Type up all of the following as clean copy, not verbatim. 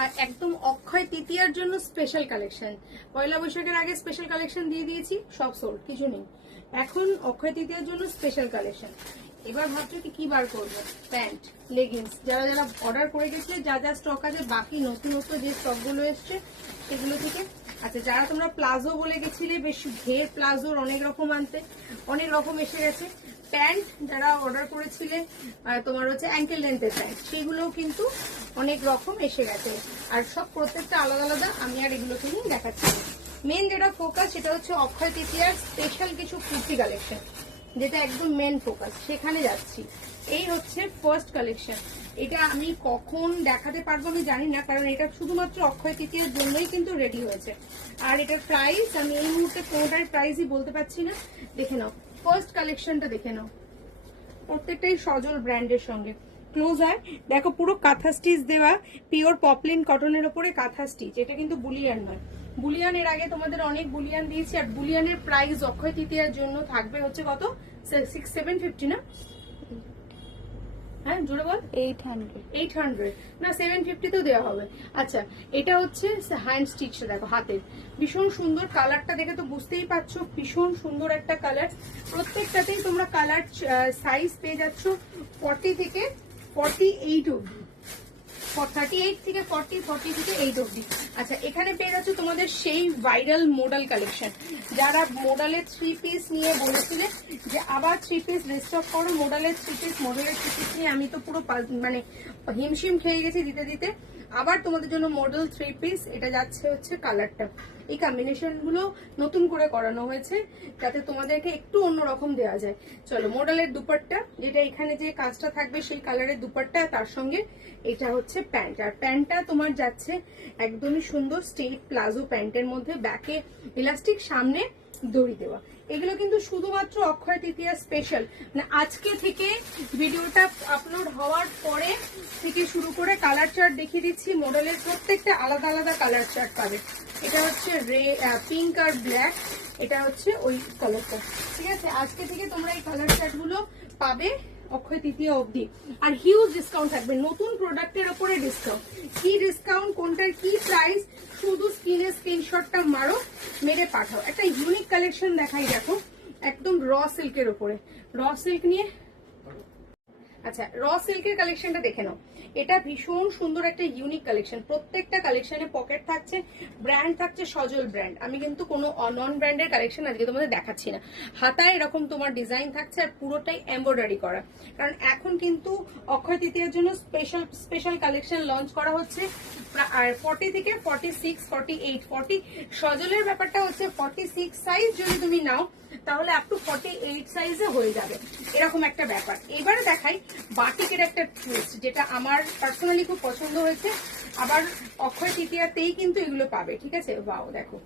আর একদম অক্ষয় তৃতীয়ার জন্য special collection. পয়লা বৈশাখের আগে স্পেশাল কালেকশন দিয়ে দিয়েছি, সব সোল্ড, কিছু নেই। এখন অক্ষয় তৃতীয়ার জন্য স্পেশাল কালেকশন। এবার ভাবছো কি বার করবো? প্যান্ট, লেগিংস, যারা যারা অর্ডার করে গেছিলে, যা যা স্টক আছে, বাকি নতুনত্ব যে স্টকগুলো এসছে সেগুলো থেকে। আচ্ছা, যারা তোমরা প্লাজো বলে গেছিলে, বেশ ঘের প্লাজোর অনেক রকম আনতে, অনেক রকম এসে গেছে। প্যান্ট যারা অর্ডার করেছিলে তোমার হচ্ছে অ্যাঙ্কেল লেন্থের প্যান্ট, সেগুলোও কিন্তু অনেক রকম এসে গেছে। আর সব প্রত্যেকটা আলাদা আলাদা, আমি আর এগুলোকে নিয়ে দেখাচ্ছি। মেন যেটা ফোকাস সেটা হচ্ছে অক্ষয় তৃতীয়ার স্পেশাল কিছু কুর্তি কালেকশন, যেটা একদম মেন ফোকাস, সেখানে যাচ্ছি। এই হচ্ছে ফার্স্ট কালেকশন। এটা আমি কখন দেখাতে পারবো আমি জানি না, কারণ এটা শুধুমাত্র অক্ষয় তৃতীয়ার জন্যই কিন্তু রেডি হয়েছে। আর এটার প্রাইস আমি এই মুহূর্তে কোনোটার প্রাইসই বলতে পারছি না। দেখে নাও ফার্স্ট কালেকশনটা, দেখে নাও, প্রত্যেকটাই সজল ব্র্যান্ডের সঙ্গে। ক্লোজ হয় দেখো, পুরো কাঁথা স্টিচ দেওয়া, পিওর পপলিন কটনের ওপরে কাঁথা স্টিচ। এটা কিন্তু বুলিয়ান নয়। বুলিয়ান এর আগে তোমাদের অনেক বুলিয়ান দিয়েছি, আর বুলিয়ানের প্রাইস অক্ষয় তৃতীয়ার জন্য থাকবে হচ্ছে কত, 750 না? হ্যাঁ জোরে বল। 800 না, 750 তেও দেওয়া হবে। আচ্ছা, এটা হচ্ছে হ্যান্ড স্টিচ, দেখো হাতের, ভীষণ সুন্দর। কালারটা দেখে তো বুঝতেই পারছো, ভীষণ সুন্দর একটা কালার। প্রত্যেকটাতেই তোমরা কালার সাইজ পেয়ে যাচ্ছ 40 থেকে 48 অবধি, 38 থেকে 40, 40 থেকে 8 অবধি। আচ্ছা, এখানে পেয়ে যাচ্ছ তোমাদের সেই ভাইরাল মডেল কালেকশন। যারা মডেলের 3 পিস নিয়ে বলেছিলে যে আবার 3 পিস রিস্টক করো, মডেলের 3 পিস নিয়ে আমি তো পুরো মানে হিমশিম খেয়ে গেছি দিতে দিতে। আবার তোমাদের জন্য মডেল 3 পিস, এটা যাচ্ছে হচ্ছে কালারটা। এই কম্বিনেশন গুলো নতুন করে করানো হয়েছে যাতে তোমাদেরকে একটু অন্যরকম দেওয়া যায়। চলো, মডেলের দুপাট্টা, যেটা এখানে যে কাজটা থাকবে সেই কালারের দুপাট্টা, তার সঙ্গে এটা হচ্ছে প্যান্ট। আর প্যান্টটা তোমার যাচ্ছে একদমই সুন্দর স্ট্রেট প্লাজো প্যান্টের মধ্যে, ব্যাকে ইলাস্টিক, সামনে দড়ি দেওয়া। এগুলো কিন্তু শুধুমাত্র অক্ষয় তৃতীয়া স্পেশাল, মানে আজকে থেকে ভিডিওটা আপলোড হওয়ার পরে থেকে শুরু করে কালার চার্ট দেখিয়ে দিচ্ছি। মডেলের প্রত্যেকটা আলাদা আলাদা কালার চার্ট পাবে। এটা হচ্ছে পিঙ্ক আর ব্ল্যাক, এটা হচ্ছে ওই কালারটা, ঠিক আছে? আজকে থেকে তোমরা এই কালার চার্ট গুলো পাবে অক্ষয় তৃতীয়া অবধি। আর হিউজ ডিসকাউন্ট থাকবে, নতুন প্রোডাক্টের ওপরে ডিসকাউন্ট। কি ডিসকাউন্ট, কোনটার কি প্রাইস, শুধু স্ক্রিনশটটা মারো, মেরে পাঠাও। একটা ইউনিক কালেকশন দেখাই, দেখো, একদম র সিল্কের ওপরে, র সিল্ক নিয়ে। আচ্ছা, র সিল্কের কালেকশনটা দেখে নাও। এটা ভীষণ সুন্দর একটা ইউনিক কালেকশন। প্রত্যেকটা কালেকশনে পকেট থাকছে, ব্র্যান্ড থাকছে সজল ব্র্যান্ড। আমি কিন্তু কোনো নন ব্র্যান্ডের কালেকশন আজকে তোমাদের দেখাচ্ছি না। হাতায় এরকম তোমার ডিজাইন থাকছে, আর পুরোটাই এমব্রয়ডারি করা, কারণ এখন কিন্তু অক্ষয় তৃতীয়ার জন্য স্পেশাল কালেকশন লঞ্চ করা হচ্ছে। আর 40 থেকে 46, 48, 40 সজলের ব্যাপারটা হচ্ছে 46 সাইজ যদি তুমি নাও তাহলে আপ টু 48 সাইজে হয়ে যাবে, এরকম একটা ব্যাপার। এবারে দেখাই বাটিকের একটা টুইস্ট, যেটা আমার পার্সোনালি খুব পছন্দ হয়েছে। আবার অক্ষয় তৃতীয়াতেই কিন্তু এগুলো পাবে, ঠিক আছে? বাও, দেখো,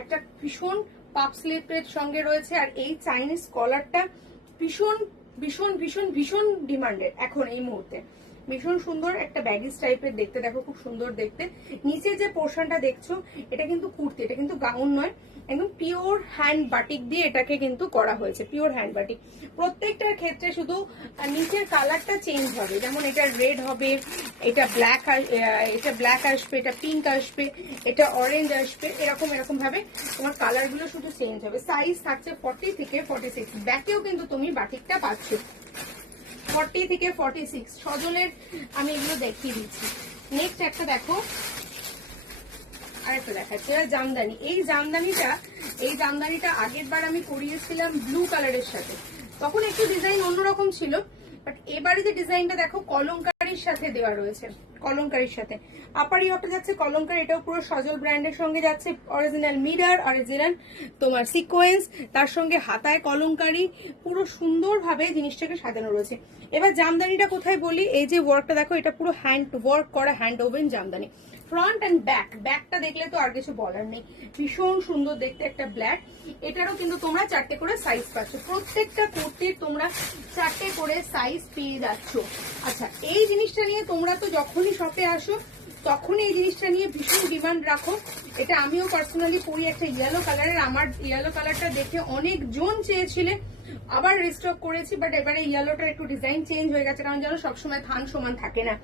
একটা ভীষণ পাপ স্লিপের সঙ্গে রয়েছে। আর এই চাইনিজ কলারটা ভীষণ ভীষণ ভীষণ ভীষণ ডিমান্ডেড এখন এই মুহূর্তে। ভীষণ সুন্দর একটা ব্যাগিস টাইপের দেখতে, দেখো, খুব সুন্দর দেখতে। নিচে যে পোর্শনটা দেখছো এটা কিন্তু কুর্তি, এটা কিন্তু গাউন নয়, একদম পিওর হ্যান্ড বাটিক দিয়ে এটাকে কিন্তু করা হয়েছে, পিওর হ্যান্ড বাটিক। প্রত্যেকটার ক্ষেত্রে শুধু নিচের কালারটা চেঞ্জ হবে, যেমন এটা রেড হবে, এটা ব্ল্যাক আসবে, এটা পিঙ্ক আসবে, এটা অরেঞ্জ আসবে, এরকম এরকম ভাবে তোমার কালার গুলো শুধু চেঞ্জ হবে। সাইজ থাকছে 40 থেকে 46, ব্যাকেও কিন্তু তুমি বাটিকটা পাচ্ছ 40 থেকে 46 সজলের। আমি এগুলো দেখিয়ে দিচ্ছি। নেক্সট একটা দেখো, আরেকটা দেখাচ্ছি, জামদানি। এই জামদানিটা আগের বার আমি করিয়েছিলাম ব্লু কালারের সাথে, তখন একটু ডিজাইন অন্যরকম ছিল, বাট এবারে যে ডিজাইনটা দেখো কলমকারীর সাথে দেওয়া রয়েছে, কলমকারীর সাথে। আপার ইয়টা যাচ্ছে কলমকারী, এটাও পুরো সজল ব্র্যান্ডের সঙ্গে যাচ্ছে। অরিজিনাল মিরর, অরিজিনাল তোমার সিকোয়েন্স, তার সঙ্গে হাতায় কলমকারী, পুরো সুন্দরভাবে জিনিসটাকে সাজানো রয়েছে। এবার জামদানিটা কোথায় বলি, এই যে ওয়ার্কটা দেখো, এটা পুরো হ্যান্ড ওয়ার্ক করা, hand woven jamdani. Front and ব্যাকটা দেখলে তো আর কিছু বলার নেই, ভীষণ সুন্দর দেখতে একটা ব্ল্যাক। এটারও কিন্তু তোমরা 4টে করে সাইজ পাচ্ছ, প্রত্যেকটা কুর্তির তোমরা 4টে করে সাইজ পেয়ে যাচ্ছ। আচ্ছা, এই জিনিসটা নিয়ে তোমরা তো যখনই শপে আসো তখনই এই জিনিসটা নিয়ে ভীষণ ডিমান্ড রাখো। এটা আমিও পার্সোনালি পরি, একটা ইয়েলো কালারের। আমার ইয়েলো কালারটা দেখে অনেকজন চেয়েছিলে, আবার রিস্টক করেছি, বাট এবারে ইয়েলোটার একটু ডিজাইন চেঞ্জ হয়ে গেছে, কারণ যেন সবসময় থান সমান থাকে না।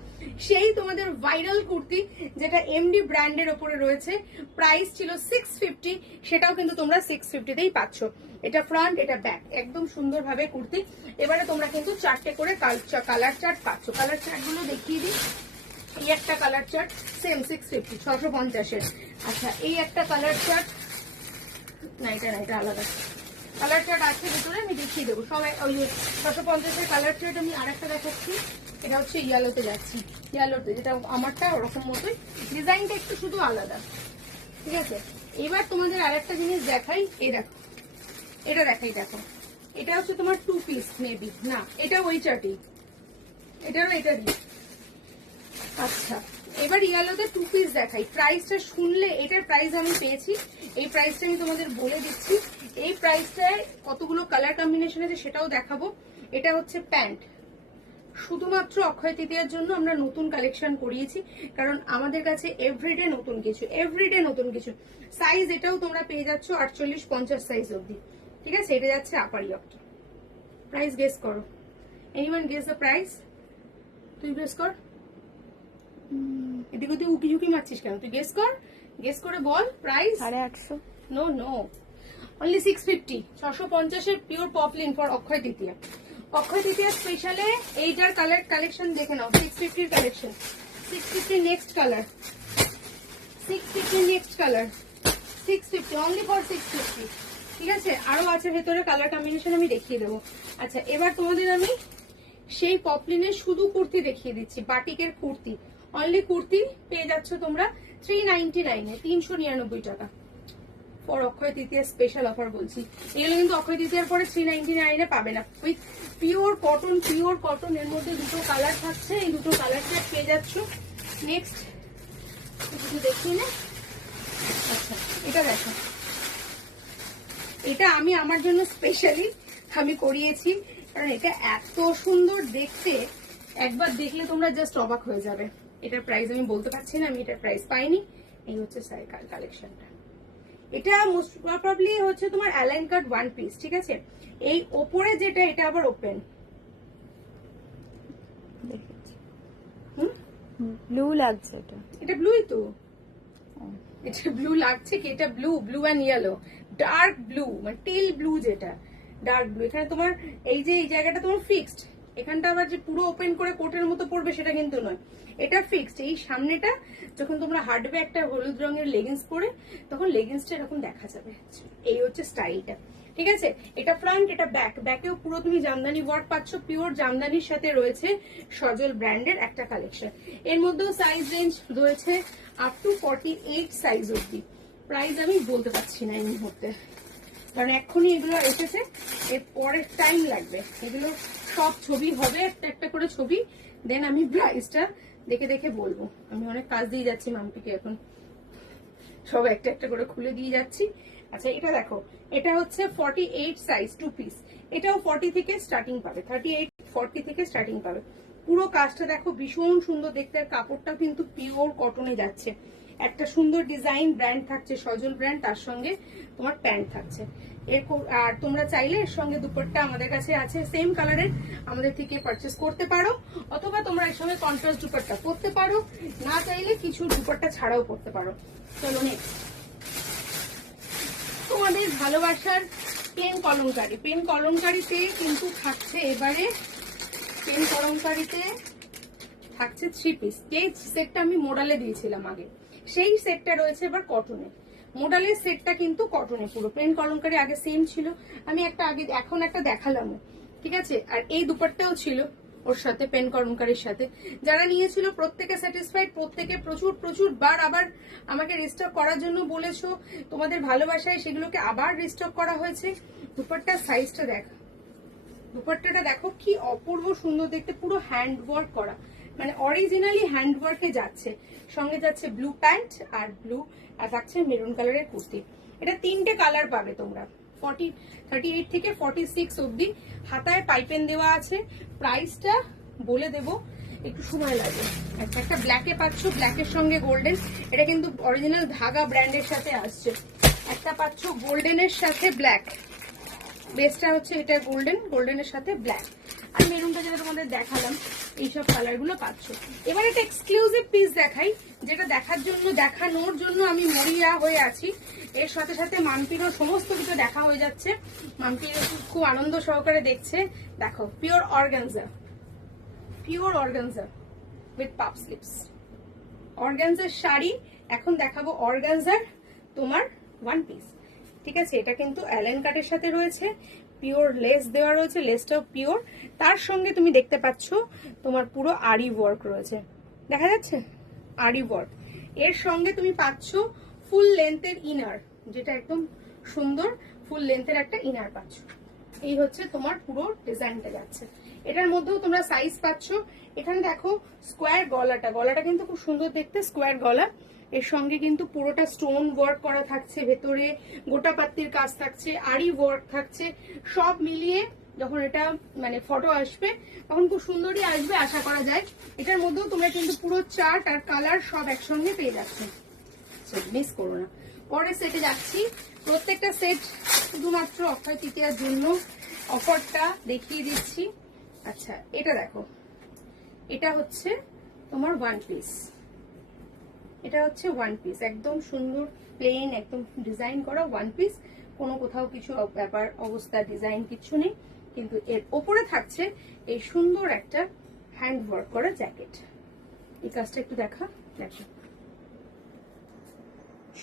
সেই তোমাদের ভাইরাল কুর্তি যেটা এমডি ব্র্যান্ডের ওপরে রয়েছে, প্রাইস ছিল 650, সেটাও কিন্তু তোমরা 650তেই পাচ্ছ। এটা ফ্রন্ট, এটা ব্যাক, একদম সুন্দরভাবে কুর্তি। এবারে তোমরা কিন্তু 4টে করে কালার চার্ট পাচ্ছ। কালার চার্ট গুলো দেখিয়ে দিই। এই একটা কালার চার্ট সেম 650, 650-এর। আচ্ছা, এই একটা কালার চার্ট, না এটা আলাদা কালার চার্ট আছে ভিতরে, আমি দেখিয়ে দেবো সবাই। ওই 650-এর কালার চার্ট আমি আর একটা দেখাচ্ছি। এটা হচ্ছে ইয়েলোতে যাচ্ছি, ইয়েলোতে, যেটা আমারটা ওরকম মতোই, ডিজাইনটা একটু শুধু আলাদা, ঠিক আছে। এবার তোমাদের আরেকটা জিনিস দেখাই, এই দেখো, এটা দেখাই, দেখো এটা হচ্ছে তোমার 2 পিস মেবি, না এটা ওই চার্টই, এটারও এটারই। আচ্ছা, এবার ইয়েলোতে 2 পিস দেখাই। প্রাইসটা শুনলে, এটার প্রাইস আমি পেয়েছি, এই প্রাইসটা আমি তোমাদের বলে দিচ্ছি। এই প্রাইসটায় কতগুলো কালার কম্বিনেশন আছে সেটাও দেখাবো। এটা হচ্ছে প্যান্ট, শুধুমাত্র অক্ষয় তৃতীয়ার জন্য আমরা নতুন কালেকশন করিয়েছি, কারণ আমাদের কাছে এভরিডে নতুন কিছু, এভরিডে নতুন কিছু। সাইজ এটাও তোমরা পেয়ে যাচ্ছ 48-50 সাইজ অবধি, ঠিক আছে। এটা যাচ্ছে আপার ইয়কটা। প্রাইস গেস করো, এনিওয়ান গেস দ্য প্রাইস? তুই গেস কর, এদিকে তুই উকি ঝুঁকি মারছিস কেন? তুই গেস কর, গেস করে বল প্রাইস। 850? No no, only 650। 650-এর pure poplin for Akshaya Tritiya. Akshaya Tritiya স্পেশালে এইটার কালার কালেকশন দেখে নাও, 650-র collection. 650 next colour, 650 next colour, 650 only for 650, ঠিক আছে। আরো আছে ভেতরে কালার কম্বিনেশন, আমি দেখিয়ে দেবো। আচ্ছা, এবার তোমাদের আমি সেই পপলিনের শুধু কুর্তি দেখিয়ে দিচ্ছি, বাটিকের কুর্তি। অনলি কুর্তি পেয়ে যাচ্ছ তোমরা 399-এ, 399 টাকা for Akshaya Tritiya special offer বলছি। এগুলো কিন্তু অক্ষয় তৃতীয়ার পরে 399-এ পাবে না। With pure cotton, pure cotton, এর মধ্যে দুটো কালার থাকছে, এই দুটো কালার চার্ট পেয়ে যাচ্ছ। নেক্সট কিছু দেখিয়ে না। আচ্ছা, এটা দেখো, এটা আমি আমার জন্য স্পেশালি আমি করিয়েছি, কারণ এটা এত সুন্দর দেখতে, একবার দেখলে তোমরা জাস্ট অবাক হয়ে যাবে। এটার প্রাইস আমি বলতে পারছি না, আমি এটার প্রাইস পাইনি। এই হচ্ছে সাইকেল কালেকশনটা। এটা মোস্ট প্রবাবলি হচ্ছে তোমার অ্যালাইন কাট 1 পিস, ঠিক আছে। এই ওপরে যেটা, এটা আবার ওপেন, ব্লু লাগছে। এটা ব্লুই তো, এটা ব্লু লাগছে কি? এটা blue, blue and yellow, dark blue, মানে টেল ব্লু, যেটা ডার্ক ব্লু। এখানে তোমার এই যে এই জায়গাটা তোমার ফিক্সড, এখানটা আবার যে পুরো ওপেন করে কোটের মতো পড়বে সেটা কিন্তু নয়, এটা ফিক্সড। এই সামনেটা যখন তোমরা হাঁটবে একটা হলুদ রঙের লেগিংস পরে, তখন লেগিংসটা এরকম দেখা যাবে। এই হচ্ছে স্টাইলটা, ঠিক আছে। এটা ফ্রন্ট, এটা ব্যাক, ব্যাকেও পুরো তুমি জামদানি ওয়ার্ক পাচ্ছ, পিওর জামদানির সাথে রয়েছে সজল ব্র্যান্ডের একটা কালেকশন। এর মধ্যেও সাইজ রেঞ্জ রয়েছে আপ টু 48 সাইজ অব্দি। প্রাইস আমি বলতে পারছি না এই মুহূর্তে, কারণ এক্ষুনি এগুলো এসেছে, এর পরে টাইম লাগবে। এগুলো সব ছবি হবে, একটা একটা করে ছবি, দেন আমি প্রাইসটা দেখে দেখে বলবো। আমি অনেক কাজ দিয়ে যাচ্ছি মাম্পিকে, এখন সব একটা একটা করে খুলে দিয়ে যাচ্ছি। আচ্ছা, এটা দেখো, এটা হচ্ছে 48 সাইজ 2 পিস। এটাও 40 থেকে স্টার্টিং পাবে, 38-40 থেকে স্টার্টিং পাবে। পুরো কাজটা দেখো, ভীষণ সুন্দর দেখতে, আর কাপড়টাও কিন্তু পিওর কটনে যাচ্ছে। একটা সুন্দর ডিজাইন ব্র্যান্ড থাকছে, সজল ব্র্যান্ড, তার সঙ্গে তোমার প্যান্ট থাকছে। আর তোমরা চাইলে এর সঙ্গে দুপাট্টা আমাদের কাছে আছে সেম কালারের, আমাদের থেকে পারচেস করতে পারো, অথবা তোমরা এর সঙ্গে কন্ট্রাস্ট দুপাট্টা পরতে পারো, না চাইলে কিছু দুপাট্টা ছাড়াও পরতে পারো। চলো নেক্সট, তোমাদের ভালোবাসার পেন কলমকারি। পেন কলমকারিতে কিন্তু থাকছে এবারে, পেন কলমকারিতে থাকছে 3 পিস। যে সেটটা আমি মোডালে দিয়েছিলাম আগে, সেই সেটটা রয়েছে এবার কটনে। মোডালের সেটটা কিন্তু কটনে পুরো। পেন কলমকারি আগে সেম ছিল, আমি একটা আগে এখন একটা দেখালাম, ঠিক আছে। আর এই দুপাট্টাও ছিল ওর সাথে, পেন কলমকারির সাথে। যারা নিয়েছিল প্রত্যেকে স্যাটিসফাইড, প্রত্যেকে প্রচুর প্রচুর বার আবার আমাকে রিস্টক করার জন্য বলেছো। তোমাদের ভালোবাসায় সেগুলোকে আবার রিস্টক করা হয়েছে। দুপাট্টার সাইজটা দেখো, দুপাট্টাটা দেখো কি অপূর্ব সুন্দর দেখতে, পুরো হ্যান্ড ওয়ার্ক করা, মানে অরিজিনালি হ্যান্ড ওয়ার্কে যাচ্ছে। সঙ্গে যাচ্ছে ব্লু প্যান্ট আর ব্লু, আর থাকছে মেরুন কালারের কুর্তি। এটা 3টে কালার পাবে তোমরা, 38 থেকে 46 অব্দি। হাতায় পাইপেন দেওয়া আছে। প্রাইসটা বলে দেব, একটু সময় লাগে। একটা ব্ল্যাকে পাচ্ছ, ব্ল্যাকের সঙ্গে গোল্ডেন, এটা কিন্তু অরিজিনাল ধাগা ব্র্যান্ডের সাথে আসছে। একটা পাচ্ছ গোল্ডেনের সাথে ব্ল্যাক, বেসটা হচ্ছে এটা গোল্ডেন, গোল্ডেনের সাথে ব্ল্যাক আর মেরুনটা যেটা তোমাদের দেখালাম, এইসব কালার গুলো পাচ্ছ। এবার একটা এক্সক্লুসিভ পিস দেখাই, যেটা দেখানোর জন্য আমি মরিয়া হয়ে আছি। এর সাথে সাথে মাম্পিরও সমস্ত কিছু দেখা হয়ে যাচ্ছে, মাম্পি খুব আনন্দ সহকারে দেখছে। দেখো pure organza, pure organza with পাপ স্লিপস, অর্গানজার শাড়ি। এখন দেখাবো অর্গানজার তোমার ওয়ান পিস, ঠিক আছে? এটা কিন্তু অ্যালেন কাটের সাথে রয়েছে, পিওর লেস দেওয়া রয়েছে, লেসটাও পিওর। তার সঙ্গে তুমি দেখতে পাচ্ছ তোমার পুরো আরি ওয়ার্ক রয়েছে, দেখা যাচ্ছে আরি ওয়ার্ক। এর সঙ্গে তুমি পাচ্ছ ফুল লেন্থের ইনার, যেটা একদম সুন্দর ফুল লেন্থের একটা ইনার পাচ্ছ। এই হচ্ছে তোমার পুরো ডিজাইনটা যাচ্ছে। এটার মধ্যেও তোমরা সাইজ পাচ্ছ। এখানে দেখো স্কোয়ার গলাটা, গলাটা কিন্তু খুব সুন্দর দেখতে, স্কোয়ার গলা। এর সঙ্গে কিন্তু পুরোটা স্টোন ওয়ার্ক করা থাকছে, ভেতরে গোটা পাত্তির কাজ থাকছে, আরি ওয়ার্ক থাকছে। সব মিলিয়ে যখন এটা মানে ফটো আসবে তখন খুব সুন্দরই আসবে আশা করা যায়। এটার মধ্যেও তোমরা কিন্তু পুরো চার্ট আর কালার সব একসঙ্গে পেয়ে যাচ্ছে, মিস করো না। পরের সেটে যাচ্ছি। প্রত্যেকটা সেট শুধুমাত্র অক্ষয় তৃতীয়ার জন্য অফারটা দেখিয়ে দিচ্ছি। আচ্ছা এটা দেখো, এটা হচ্ছে তোমার ওয়ান পিস, এটা হচ্ছে ওয়ান পিস, একদম সুন্দর প্লেন, একদম ডিজাইন করা ওয়ান পিস, কোনো কোথাও কিছু ব্যাপার অবস্থা ডিজাইন কিছু নেই। কিন্তু এর ওপরে থাকছে এই সুন্দর একটা হ্যান্ড ওয়ার্ক করা জ্যাকেট। এই কাজটা একটু দেখো,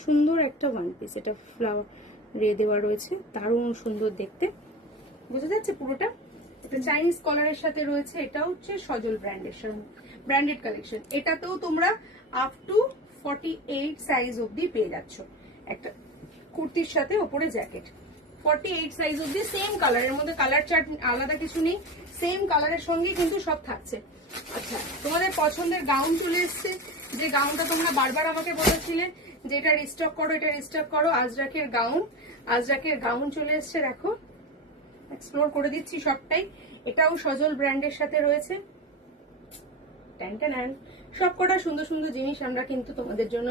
সুন্দর একটা ওয়ান পিস, এটা ফ্লাওয়ার রে দেওয়া রয়েছে, দারুণ সুন্দর দেখতে, বোঝা যাচ্ছে পুরোটা। এটা চাইনিজ কলারের সাথে রয়েছে, এটা হচ্ছে সজল ব্র্যান্ডেড কালেকশন। এটাতেও তোমরা আপ টু 48 সাইজ অবধি পেয়ে যাচ্ছ। একটা কুর্তির সাথে ওপরে জ্যাকেট, 48 সাইজ অবধি সেম কালারের মধ্যে, কালার চার্ট আলাদা কিছু নেই, সেম কালারের সঙ্গে কিন্তু সব থাকছে। আচ্ছা তোমাদের পছন্দের গাউন চলে এসছে, যে গাউনটা তোমরা বারবার আমাকে বলেছিলে যে এটা রিস্টক করো, এটা রিস্টক করো। আজরাকের গাউন, আজরাকের গাউন চলে এসছে, দেখো এক্সপ্লোর করে দিচ্ছি সবটাই। এটাও সজল ব্র্যান্ডের সাথে রয়েছে। সব কটা সুন্দর সুন্দর জিনিস আমরা কিন্তু তোমাদের জন্য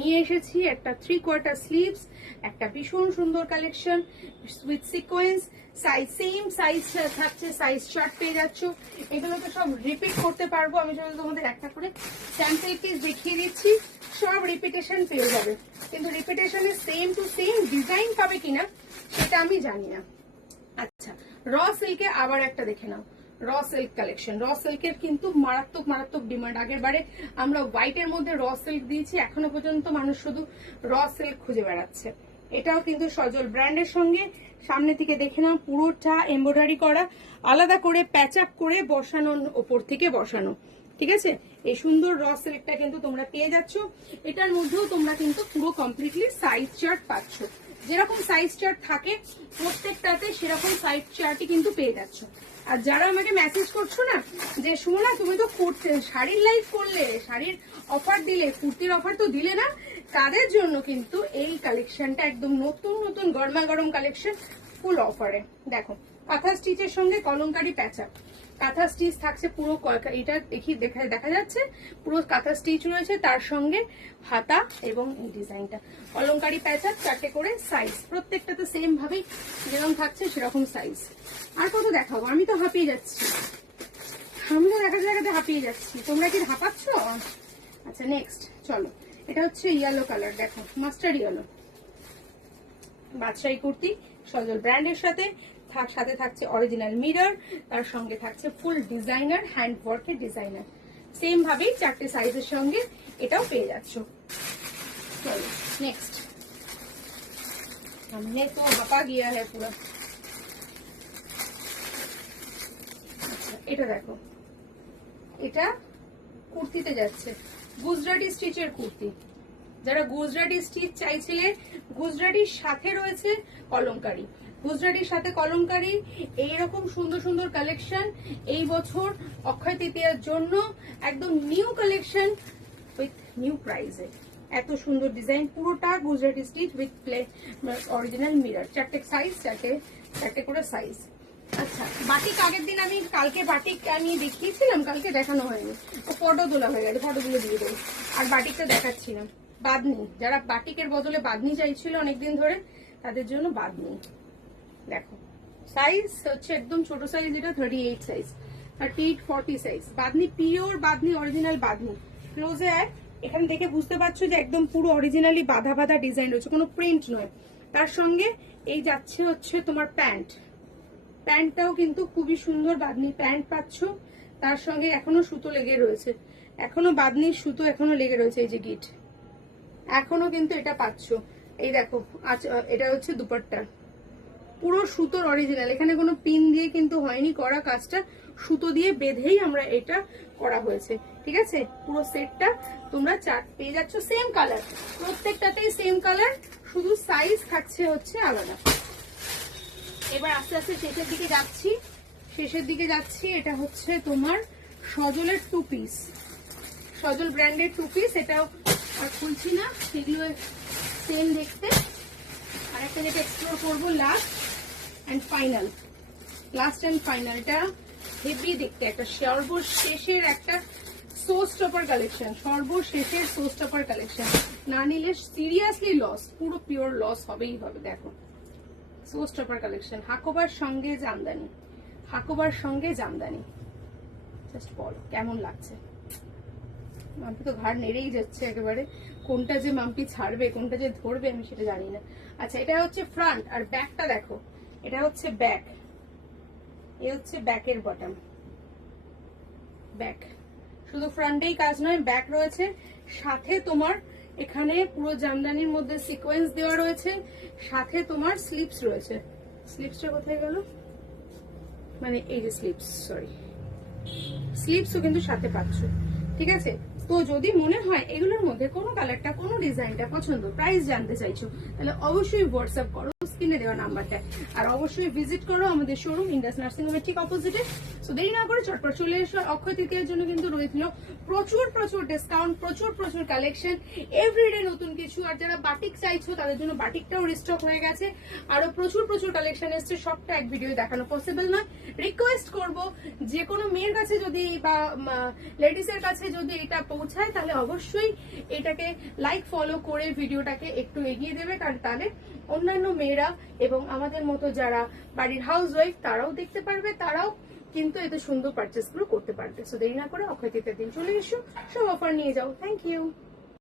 নিয়ে এসেছি। একটা 3/4 স্লিভস, একটা ভীষণ সুন্দর collection with sequence, size same size থাকছে, সাইজ চার্ট পেয়ে যাচ্ছ। এগুলো তো সব রিপিট করতে পারবো আমি, যদি তোমাদের একটা করে স্যাম্পল পিস দেখিয়ে দিচ্ছি, সব রিপিটেশন পেয়ে যাবে। কিন্তু রিপিটেশনে সেম টু সেম ডিজাইন পাবে কিনা সেটা আমি জানি না। আচ্ছা র সিল্কে আবার একটা দেখে নাও, র সিল্ক কালেকশন। র সিল্কের কিন্তু মারাত্মক মারাত্মক ডিমান্ড। আগের বারে আমরা হোয়াইটের মধ্যে র সিল্ক দিয়েছি, এখনো পর্যন্ত মানুষ শুধু র সিল্ক খুঁজে বেড়াচ্ছে। এটাও কিন্তু সজল ব্র্যান্ডের সঙ্গে, সামনে থেকে দেখে নাও পুরোটা এমব্রয়ডারি করা, আলাদা করে প্যাচ আপ করে বসানো, ওপর থেকে বসানো, ঠিক আছে? এই সুন্দর র সিল্কটা কিন্তু তোমরা পেয়ে যাচ্ছ। এটার মধ্যেও তোমরা কিন্তু পুরো কমপ্লিটলি সাইজ চার্ট পাচ্ছ, যেরকম সাইজ চার্ট থাকে প্রত্যেকটাতে সেরকম সাইজ চার্টই কিন্তু পেয়ে যাচ্ছ। আর যারা আমাকে মেসেজ করছো না যে সুমনা তুমি তো শাড়ির লাইভ করলে, শাড়ির অফার দিলে, কুর্তির অফার তো দিলে না, তাদের জন্য কিন্তু এই কালেকশনটা একদম নতুন নতুন গরমা গরম কালেকশন, ফুল অফারে। দেখো কাঁথা স্টিচের সঙ্গে কলমকারি প্যাচা, কাঁথা স্টিচ থাকছে পুরো, এটা দেখা যাচ্ছে পুরো কাঁথা স্টিচ রয়েছে, তার সঙ্গে হাতা এবং এই ডিজাইনটা অলংকারী প্যাচা, 4টে করে সাইজ, প্রত্যেকটাতে সেম ভাবেই যেরকম থাকছে সেরকম সাইজ। আর কত দেখাবো, আমি তো হাঁপিয়ে যাচ্ছি, আমি তো দেখাতে হাঁপিয়ে যাচ্ছি, তোমরা কি হাঁপাচ্ছ? আচ্ছা নেক্সট চলো, এটা হচ্ছে ইয়েলো কালার, দেখো মাস্টার্ড ইয়েলো, বাদশাহী কুর্তি সজল ব্র্যান্ডের সাথে, সাথে থাকছে অরিজিনাল মিরর, তার সঙ্গে থাকছে ফুল ডিজাইনার হ্যান্ড ওয়ার্কের ডিজাইনার, সেম ভাবেই 4টে সাইজের সঙ্গে এটাও পেয়ে যাচ্ছ। চলো নেক্সট, हमने तो হাঁপা গিয়া है পুরো। এটা দেখো, এটা কুর্তিতে যাচ্ছে, গুজরাটি স্টিচের কুর্তি। যারা গুজরাটি স্টিচ চাইছিলে, গুজরাটির সাথে রয়েছে কলমকারি, গুজরাটির সাথে কলমকারি, এইরকম সুন্দর সুন্দর কালেকশন এই বছর অক্ষয় তৃতীয়ার জন্য একদম নিউ কালেকশন উইথ নিউ প্রাইসে। এত সুন্দর ডিজাইন, পুরোটা Gujarati stitch with original mirror, 4টে সাইজ, 4টে করে সাইজ। আচ্ছা বাটিক আগের দিন আমি, কালকে বাটিক আমি দেখিয়েছিলাম, কালকে দেখানো হয়নি, ফটো তোলা হয়ে গেছে, ফটোগুলো দিয়ে দেবো। আর বাটিকটা দেখাচ্ছিলাম, বাদনি, যারা বাটিকের বদলে বাদনি চাইছিল অনেকদিন ধরে, তাদের জন্য বাদনি। দেখো সাইজ হচ্ছে একদম ছোট সাইজ, এটা 38 size, 38 40 size. Bamni pure Bamni, original Bamni. ক্লোজে আয়, এখানে দেখে বুঝতে পারছো যে একদম পুরো অরিজিনালি বাঁধা বাঁধা ডিজাইন রয়েছে, কোনো প্রিন্ট নয়। তার সঙ্গে এই যাচ্ছে হচ্ছে তোমার প্যান্ট, প্যান্টটাও কিন্তু খুবই সুন্দর বাদনি প্যান্ট পাচ্ছ। তার সঙ্গে এখনো সুতো লেগে রয়েছে, এখনো বাদনির সুতো এখনো লেগে রয়েছে, এই যে গিট এখনো কিন্তু এটা পাচ্ছ। এই দেখো এটা হচ্ছে দুপাট্টা, পুরো সুতোর অরিজিনাল, এখানে কোনো পিন দিয়ে কিন্তু হয়নি করা, কাজটা সুতো দিয়ে বেঁধেই আমরা এটা করা হয়েছে। ঠিক আছে, পুরো সেটটা তোমরা চার পেয়ে যাচ্ছ, সেম কালার, প্রত্যেকটাতেই সেম কালার, শুধু সাইজ থাকছে হচ্ছে আলাদা। এবার আস্তে আস্তে শেষের দিকে যাচ্ছি, এটা হচ্ছে তোমার সজলের 2 পিস, সজল ব্র্যান্ডের 2 পিস। এটাও আর খুলছি না, সেগুলো সেম দেখতে। আর একটা যেটা এক্সপ্লোর করবো লাস্ট অ্যান্ড ফাইনাল, এটা হেভি দেখতে, একটা সর্বশেষের একটা শোস্টপার কালেকশন, সর্বশেষের শোস্টপার কালেকশন। না নিলে সিরিয়াসলি লস, পুরো পিওর লস হবেই হবে। দেখো শোস্টপার কালেকশন, হাকোবার সঙ্গে জামদানি, হাকোবার সঙ্গে জামদানি। জাস্ট বলো কেমন লাগছে। মাম্পি তো ঘাড় নেড়েই যাচ্ছে একেবারে, কোনটা যে মাম্পি ছাড়বে কোনটা যে ধরবে আমি সেটা জানি না। আচ্ছা, এটা হচ্ছে ফ্রন্ট, আর ব্যাকটা দেখো, এটা হচ্ছে ব্যাক, এ হচ্ছে ব্যাকের বটম, ব্যাক শুধু ফ্রন্টেই কাজ নয়, ব্যাক রয়েছে, সাথে তোমার এখানে পুরো জামদানির মধ্যে সিকোয়েন্স দেওয়া রয়েছে, সাথে তোমার স্লিপস রয়েছে। স্লিপসটা কোথায় গেল, মানে এই যে স্লিপস, সরি, স্লিপসও কিন্তু সাথে পাচ্ছ। ঠিক আছে, তো যদি মনে হয় এগুলোর মধ্যে কোনো কালারটা কোনো ডিজাইনটা পছন্দ, প্রাইস জানতে চাইছো, তাহলে অবশ্যই হোয়াটসঅ্যাপ করো স্ক্রিনে দেওয়া নাম্বারটা, আর অবশ্যই ভিজিট করো আমাদের শোরুম ইন্ডাস নার্সিং হোমের ঠিক অপোজিটে। সো দেরি না করে চটপট চলে এসো, অক্ষয় তৃতীয়ার জন্য কিন্তু রয়েছিল প্রচুর ডিসকাউন্ট, প্রচুর কালেকশন, এভরিডে নতুন কিছু। আর যারা বাটিক চাইছো তাদের জন্য বাটিকটাও রিস্টক হয়ে গেছে, আরো প্রচুর কালেকশন এসছে, সবটা এক ভিডিও দেখানো পসিবল নয়। রিকোয়েস্ট করব যে কোনো মেয়ের কাছে যদি বা লেডিসের কাছে যদি এটা পৌঁছায়, তাহলে অবশ্যই এটাকে লাইক ফলো করে ভিডিওটাকে একটু এগিয়ে দেবে, কারণ তাহলে অন্যান্য মেয়েরা এবং আমাদের মতো যারা বাড়ির হাউস ওয়াইফ তারাও দেখতে পারবে, তারাও কিন্তু এত সুন্দর পারচেস গুলো করতে পারবে। সো দেরি না করে অক্ষয় তৃতীয়ার দিন চলে এসো, সব অফার নিয়ে যাও। Thank you.